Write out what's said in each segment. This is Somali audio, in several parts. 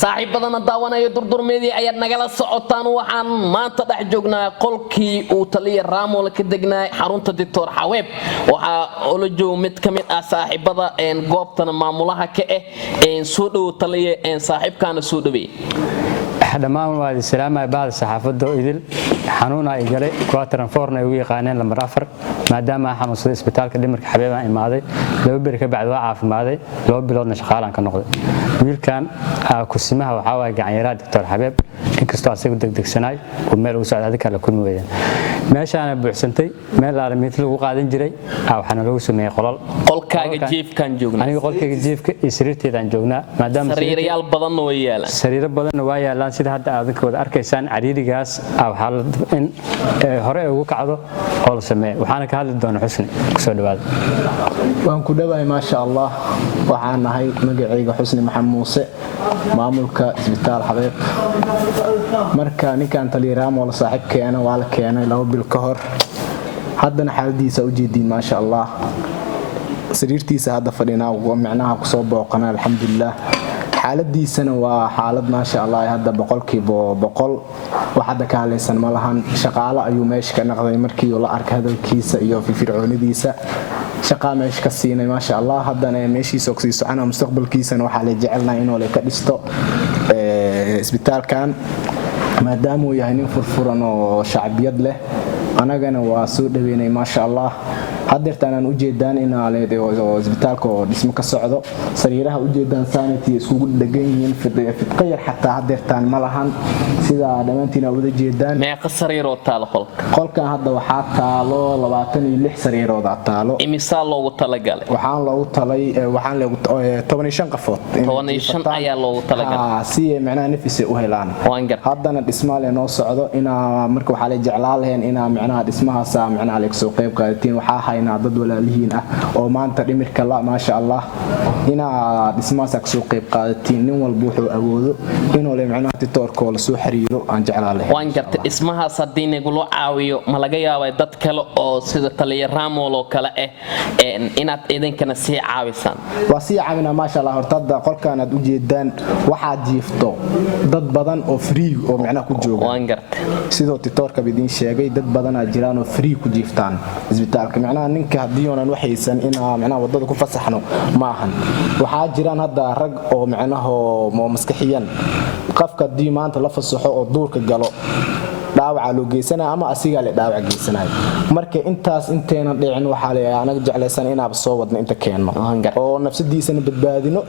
saaxiibadana daawanaya durdurmeedii ayaad nagala socotaan waxaan maanta dhex joognaa qolkii uu taliya Raamola ka degnaa xarunta Dr. Xaweeb waxa oo la joogo mid kamid ah saaxiibada goobtana maamulaha ka soo dhow taliya saaxiibkaana soo dhawey dhammaan waa islaamay baad saxaafadda idil xanuuna ay galay quadrant 4 ay ugu yaqaaneen lambar 4 maadaama xanuunsaday isbitaalka dhimirka Xabeeb aan imaaday laba bari ka bacd waa caafimaaday laba biloodna shaqaalan ka noqday wiilkan kusimaha waxa waa gacan Dr. Xabeeb inkastoo asagu degdegsanaay oo meel uu socday kala kulmi weeyaan meeshaan buuxsantay meel aalamiit lagu qaadan jiray waxana lagu sameeyay qolkaaga jiifkan joognaa aniga qolkayga jiifka isriirteedaan joognaa maadaama sariirayaal badan oo yaalan sariiro badan waa yaalan sida hadda aad ka wada arkaysaan cariirigaas waxa in hore ugu kacdo oo la sameeyo waxaana ka hadli doonaa Xusni ku soo dhawaad waan ku dhawaay ma sha Allah waxaan nahay magacayga Xusni Maxamed Muuse maamulka isbitaal Xabeeb marka ninkan taliya Raamola saaxiibkeena waa la keenay laba bil ka hor haddana xaaladiisa u jeedin ma sha Allah sariirtiisa hadda fadhinaa oo macnaha ku soo booqana alxamdulillah xaaladiisana waa xaalad ma sha Allah hadda boqolkiiba boqol waxa ka halaysan malahan shaqaale ayuu meesha ka naqday markii uu la arkay hadalkiisa iyo firfircoonidiisa shaqa meesha ka siinay ma sha Allah haddana meeshiisa oo sii socona mustaqbalkiisana waxa la jecelnahay inuu la ka dhisto isbitaalkan maadaama uu yahay nin furfuran oo shacbiyad leh anagana waa soo dhaweynay ma sha Allah hadeertaan aan u jeedaan in aaleedo isbitaalka oo dhismo ka socdo sariiraha u jeedaan sanity isku dhagan yihiin fidqayr xataa hadeertaan malahan sida dhamaantiina wada jeedaan meeqa sariiro taalo qolkan hadda waxa taalo 26 sariirood taalo imisa loogu talagalay waxaan loogu talay waxaan loogu 15 qafood 15 ayaa loogu talagalay si macnaha nafis u helaan haddana dhismaale noo socdo ina marka waxa la jeclaan lahayn ina macnaha dhismahaas macnaha la soo qayb qaadatiin waxa dad walaalihiin ah oo maanta dhimirka la ma sha Allah ina dhismaas soo qayb qaadatiin nin walba wuxuu awoodo inuu la macnaha titoorka la soo xiriiro aan jeclaalahay waan gartay dhismahaas hadii nagu loo caawiyo ma laga yaabay dad kale oo sida taliya Raamola kale inaad idinkana sii caawisan waa sii caawina ma sha Allah hortada qolkan aad u jeedaan waxa jiifto dad badan oo free oo macnaha ku jooga waan gartay sidoo titoorka bidin sheegay dad badan oo jiraan oo free ku jiiftaan isbitaalka macnaha ninka hadii oonan waxaysan in macnaha wadada ku fasaxno maahan waxa jiraan hadda rag oo macnaha maskaxiyan qafka dii maanta la fasaxo oo duurka galo dhaawac loo geysanaa ama asiga la dhaawac geysanay marka intaas inteena dhicin waxa la anaga jeclaysan inaab soo wadno inta keenno oo nafsadiisana badbaadino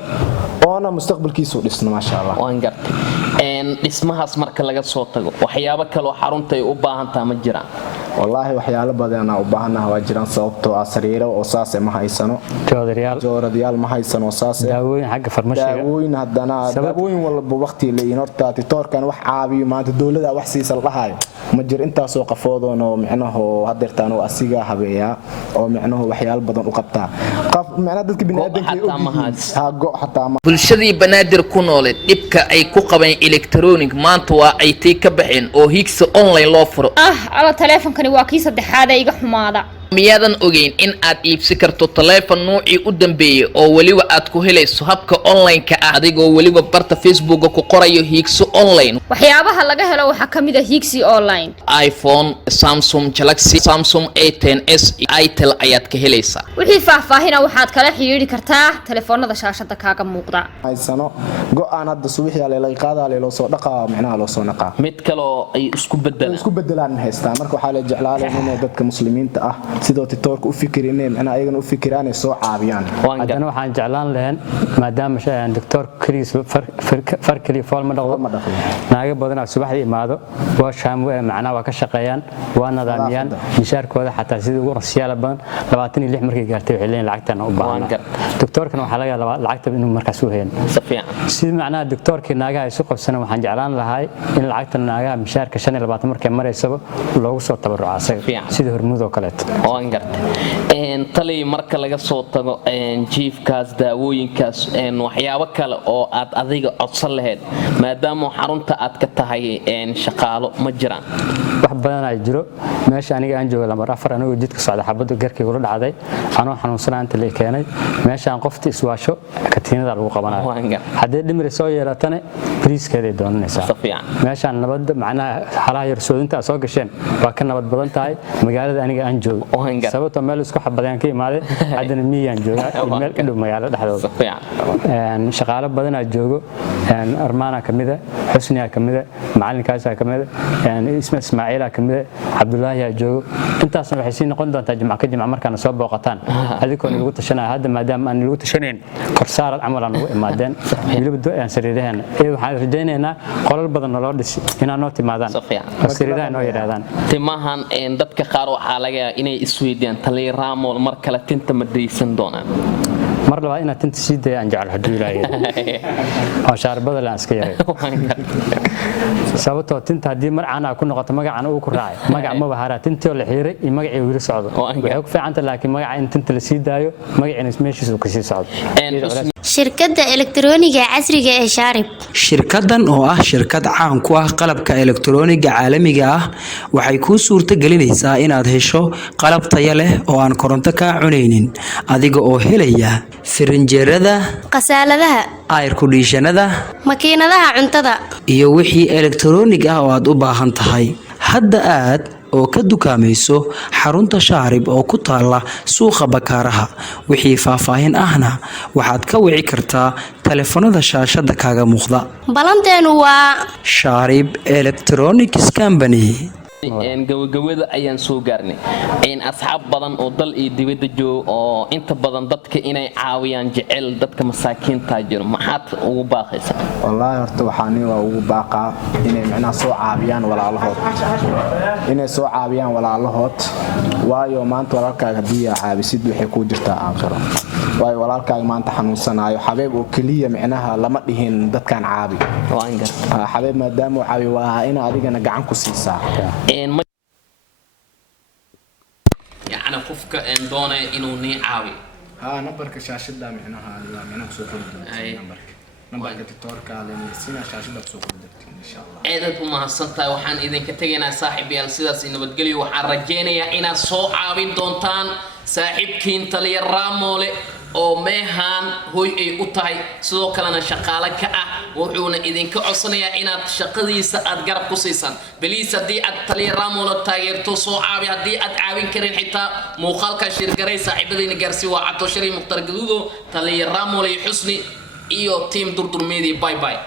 oo mustaqbalkiisu dhisno ma sha Allah waan gartay dhismahaas marka laga soo tago waxyaabo kale oo xarunta ay u baahan tahay ma jiraan wallahi waxyaalo badan oo baahanahay waa jiraan sababtoo ah sariiro oo saas ma haysano joodariyaal ma haysano saas daawooyin xagga farmashiga daawooyin haddana daawooyin walba waqti leeyin horta titoorkan wax caabiyo maanta dawladda wax siisa dhahay ma jir intaas oo qafoodon oo macnaha hadeertaan oo asiga habeeya oo macnaha waxyaalo badan u qabta qaf macnaha dadka bini'aadamka go hataa bulshadii banaadir ku nooled dibka ay ku qabeen electronic maanta waa ay tii ka baxeen oo higsa online loo furo ala teleefankani waa kii saddexaad iga xumaada miyaadan ogeyn in aad iibsi karto teleefon noocii u dambeeyay oo waliba aad ku helayso habka online-ka ah adigoo waliba barta Facebook ku qorayo Higso online waxyaabaha laga helo waxa kamid ah Higsi online iPhone Samsung Galaxy Samsung A10s Itel ayaad ka helaysaa wixii faahfaahina waxaad kala xiriiri kartaa telefoonada shaashada kaaga muuqda haysano go'aan hadda subaxii la qaadaale loo soo dhaqaa macnaha loo soo naqaa mid kale oo ay isku bedelaan haystaan marka waxa la jeclaaday in dadka muslimiinta ah sidoo titoorka u fikireen ana ayagana u fikiraan soo caabiyaan hadana waxaan jeclaan lahayn maadaama shaqaan doctor Chris farkali fool ma dhaqdo naaga badan subaxdii imaado waa shaam macna waa ka shaqeeyaan waa nidaamiyaan mishaarkooda xataa sidii ugu rasiyaal badan 26 markay gaartay waxay leeyihiin lacagtan u baahan doctorkan waxa laga yaabaa lacagta inuu markaas u hayeen si macna doctorkii naagaha ay soo qabsanay waxaan jeclaan lahay in lacagtan naagaha mishaarka 25 markay mareysaba loogu soo tabarucaasay sida hormuud oo kale waan gartay talay marka laga soo tago jiifkaas daawooyinkaas waxyaabo kale oo aad adiga codsan lahayd maadaama xarunta aad ka tahay shaqaalo ma jiraan wax badan ay jiro meesha aniga aan joogo lambar 4 anigu jidka socda xabadu garkii ugu dhacday anoo xanuunsanaa inta la keenay meeshaan qofti iswaasho katiinada lagu qabanayo hadii dhimri soo yeelatana bariiskeeda doonaysaa meeshaan nabad macnaha xalaha yar soodinta soo gasheen waa ka nabad badan tahay magaalada aniga aan joogo sababtoo meel isku xabadaan ka imaaday hadana miyaan joogaa meel ka dhow magaalada dhexdooda shaqaale badan aan joogo armaana kamida xusniya kamida macalinkaas kamida ismaaciil kamida cabdullaahi aa joogo intaasna waxay sii noqon doontaa jimca ka jimca markaan soo booqataan adikoon lagu tashanaa hadda maadaama aan lagu tashanayn korsaarad camal aan ugu imaadeen wiliba aan sariiraheena waxaan rajaynaynaa qolal badan oo loo dhisi inaan noo timaadaan sariiraha noo yiraahdaan timahan dadka qaar waxaa laga yaabaa inay isweydiiyaan talay raamol mar kale tinta ma deysan doonaan mar labaad inaad tinta sii day aan jecel haduu ilaahay oo shaarbada la iska yaray sababtoo tinta hadii mar aan ku noqoto magacana uu ku raacay magac ma bahara tintii la xiiray iyo magacii wiil socdo waxay ku fiicanta laakiin magaca in tinta la sii daayo magaciina meeshiisa ku sii socdo shirkadda elektarooniga casriga ee Shaarib shirkadan oo ah shirkad caan ku ah qalabka elektarooniga caalamiga ah waxay ku suurta gelinaysaa inaad hesho qalab tayo leh oo aan koronto ka cuneynin adiga oo helaya firinjeerada qasaaladaha air conditionada makiinadaha cuntada iyo wixii elektaroonig ah oo aad u baahan tahay hadda aad oo ka dukaamayso xarunta Shaarib oo ku taala suuqa Bakaaraha wixii faahfaahin ahna waxaad ka wici kartaa telefoonada shaashada kaaga muuqda balanteenu waa Shaarib Electronics Company gabagabada ayaan soo gaarnay asxaab badan oo dal iyo dibadda jooga oo inta badan dadka inay caawiyaan jecel dadka masaakiinta jiro maxaad ugu baaqaysaa wallahi horta waxaan ugu baaqaa inay macna soo caawiyaan walaalahood waayo maanta walaalkaaga hadii aad caawisid waxay ku jirtaa aakhiro waayo walaalkaaga maanta xanuunsanayo xabeeb oo kaliya macnaha lama dhihin dadkan caabi xabeeb maadaama uu caawi waa in adigana gacan ku siisaa يعني قفك ان دونه انه ني عاوي نمبرك شاشده معناها سوق نمبرك تيكتوك هذا سينا شاشده سوق ان شاء الله ايدك ما حسنتها waxaan idinka tageynaa saaxiibayaal sidaas nabadgelyo waxaan rajeynayaa inaad soo caawin doontaan saaxiibkiin taliya Raamole oo meehan hooy ay u tahay sidoo kalena shaqaale ka ah wuxuuna idinka codsanayaa inaad shaqadiisa aad garab ku siisan baliis hadii aad taliya Raamole taageerto soo caawi hadii aad caawin karin xitaa muuqaalka shirgaray saaxiibadiina gaarsi waa Cabdo Shariif Mukhtar Gaduudo taliya Raamole Xusni iyo team Durdur Media bye bye